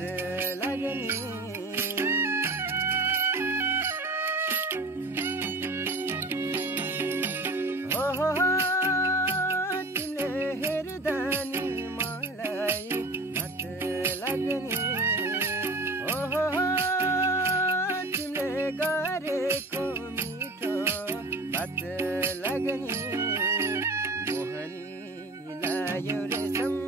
लाग्ने हो तिमीले हेर्दा नि मलाई हात लाग्ने हो तिमीले गरेको मिठो बात लाग्ने मोहनी लायो रेशम